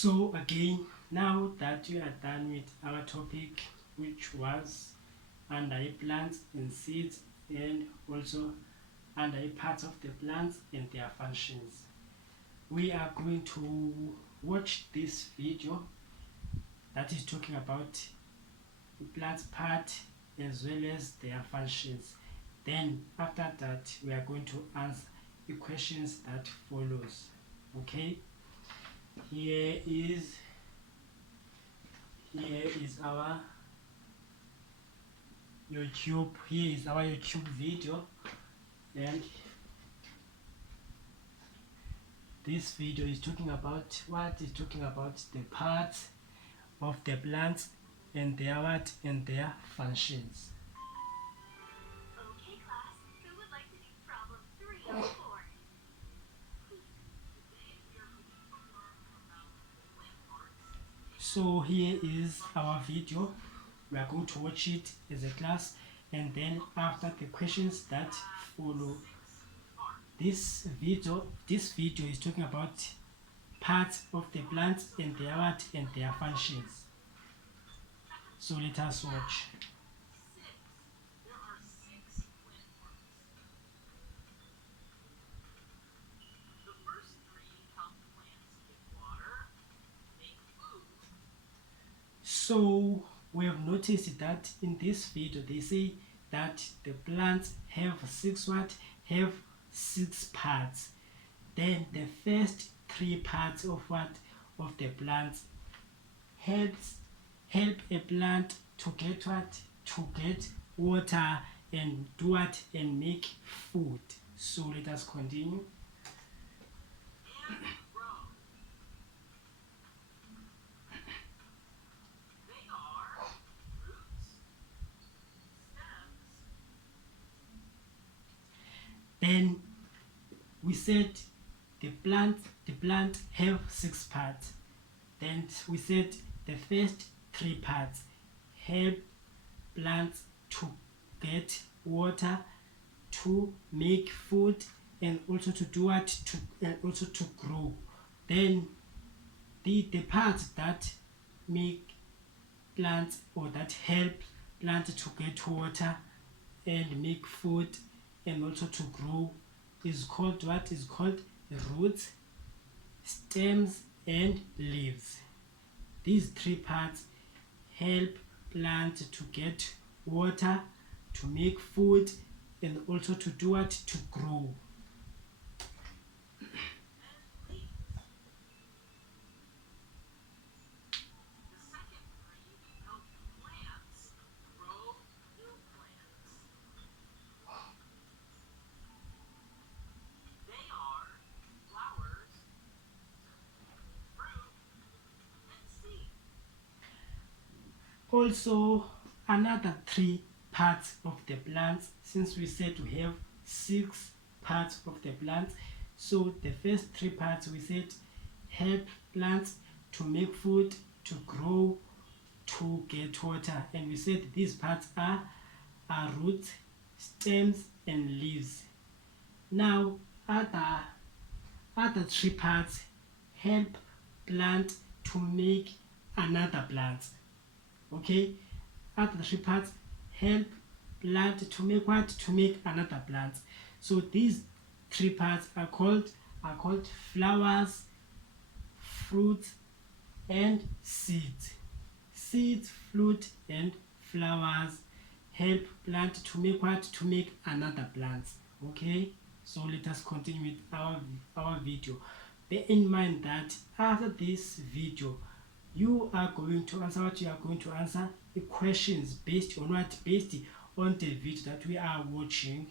So again, now that we are done with our topic, which was under plants and seeds, and also under parts of the plants and their functions, we are going to watch this video that is talking about the plants part as well as their functions. Then after that, we are going to answer the questions that follows. Okay, here is our YouTube video, and this video is talking about the parts of the plants and their functions. Okay, class, who would like to do problem 3 and 4? So here is our video. We are going to watch it as a class, and then after the questions that follow, this video is talking about parts of the plants and their functions. So let us watch. There are 6 plant parts. The first 3 help plants get water, make food. So we have noticed that in this video they say that the plants have six parts. Then the first 3 parts of the plants help a plant to get water and and make food. So let us continue. And grow. They are roots, stems. Then we said the plant have 6 parts. Then we said the first 3 parts help plants to get water, to make food, and also to to grow. Then the parts that make plants, or that help plants to get water and make food and also to grow, is called roots, stems, and leaves. These 3 parts help plants to get water, to make food, and also to to grow. Leaves. The second 3 help plants grow new plants. They are flowers, fruit, and seed. Also, another 3 parts of the plants, since we said we have 6 parts of the plants. So the first 3 parts we said help plants to make food, to grow, to get water, and we said these parts are roots, stems, and leaves. Now other 3 parts help plant to make another plant. Okay, other 3 parts help plant to make to make another plant. So these 3 parts are called flowers, fruits, and seeds. Seeds, fruit, and flowers help plant to make to make another plant. Okay, so let us continue with our video. Bear in mind that after this video you are going to answer the questions based on the video that we are watching.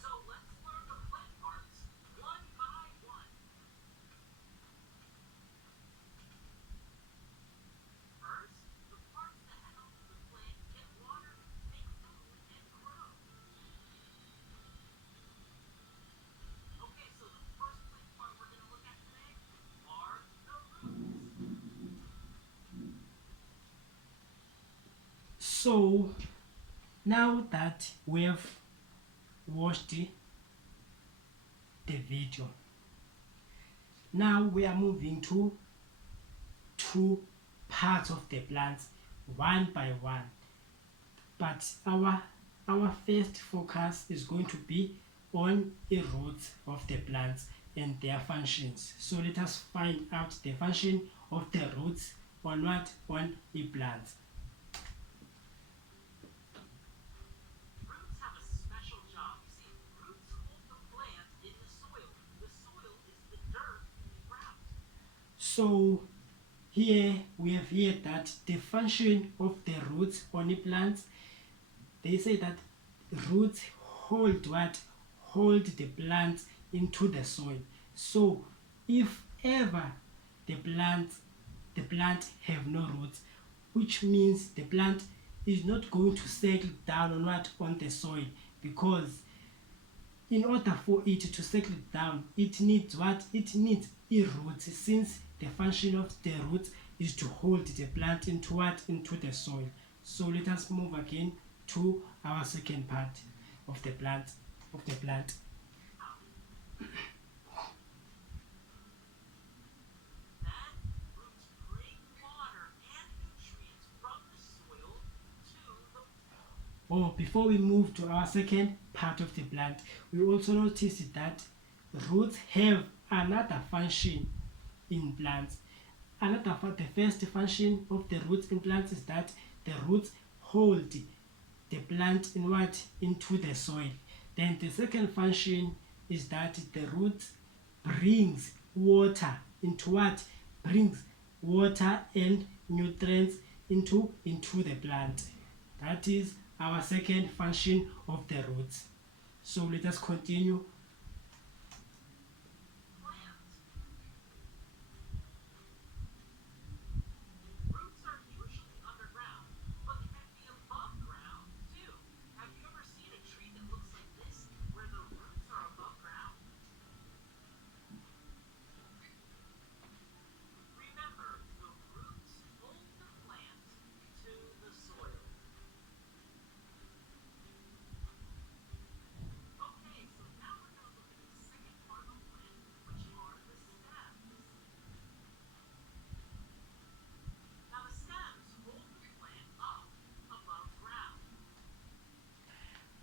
So let's learn the plant parts one by one. First, the parts that help the plant get water, make food, and grow. Okay, so the first plant part we're going to look at today are the roots. So now that we have watched the video. Now we are moving to two parts of the plants one by one, but our first focus is going to be on the roots of the plants and their functions. So let us find out the function of the roots on what? On a plant. Roots have a special job. You see, roots hold the plant in the soil. The soil is the dirt in the ground. So here we have here that the function of the roots on a plant, they say that roots hold what? Hold the plant into the soil. So if ever the plant have no roots, which means the plant is not going to settle down on what? On the soil, because in order for it to settle down, it needs what? It needs roots, since the function of the roots is to hold the plant into what? Into the soil. So let us move again to our second part of the plant. Then roots bring water and nutrients from the soil to the Before we move to our second part of the plant, we also notice that roots have another function in plants. The first function of the roots in plants is that the roots hold the plant in what? Into the soil. Then the second function is that the roots brings water into what? Brings water and nutrients into the plant. That is our second function of the roots. So let us continue. plant. Roots are usually underground, but can be above ground too. Have you ever seen a tree that looks like this, where the roots are above ground? Remember, the roots hold the plant to the soil. Okay, so now we're going to look at the second part of the plant, which are the stems. Now the stems hold the plant up above ground.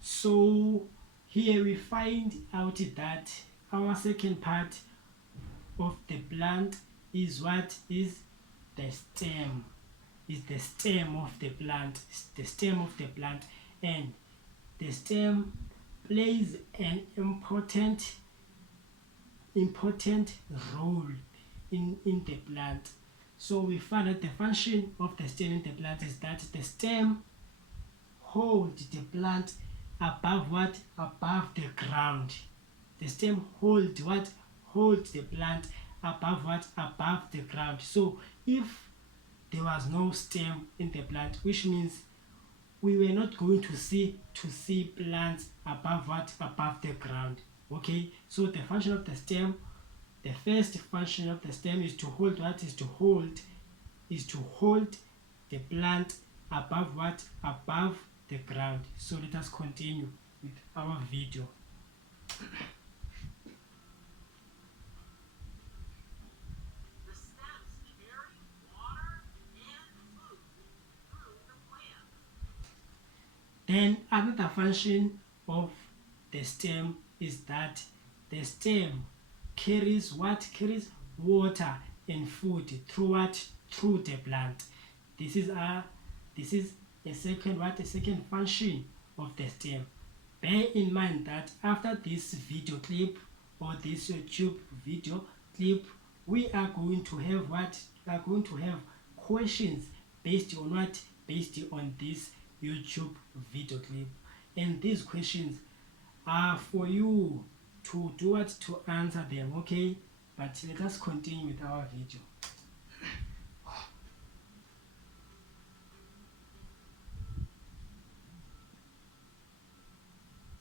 So here we find out that our second part of the plant is what? Is the stem. Is the stem of the plant. The stem of the plant, and the stem plays an important role in the plant. So we find that the function of the stem in the plant is that the stem holds the plant above what? Above the ground. The stem holds what? Holds the plant above what? Above the ground. So if there was no stem in the plant, which means we were not going to see plants above what? Above the ground. Okay, so the function of the stem, the first function of the stem is to hold what? Is to hold the plant above what? Above the ground. So let us continue with our video. The stems carry water and food through the plant. Then another function of the stem is that the stem carries what? Carries water and food through what? Through the plant. This is a second what? A second function of the stem. Bear in mind that after this video clip or this YouTube video clip, we are going to have what? We are going to have questions based on what? Based on this YouTube video clip. And these questions are for you to do what? To answer them, okay? But let us continue with our video.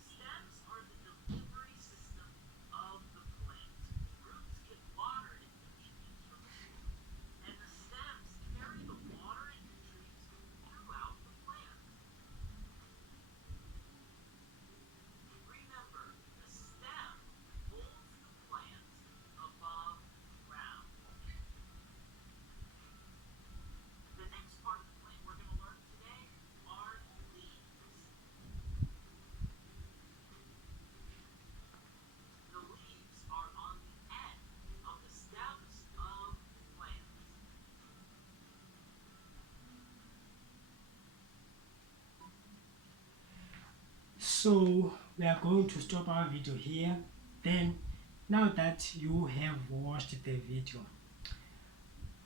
Stems are the delivery system of the plant. Roots get water and nutrients from the soil, and the stems carry the water and nutrients throughout the plant. Remember, the stem holds So we are going to stop our video here. Then now that you have watched the video,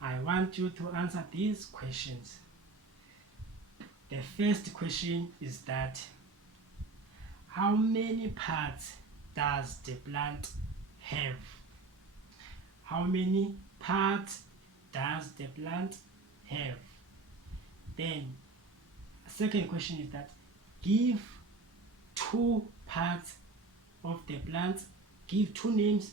I want you to answer these questions. The first question is that how many parts does the plant have? How many parts does the plant have? Then second question is that give two parts of the plant, give two names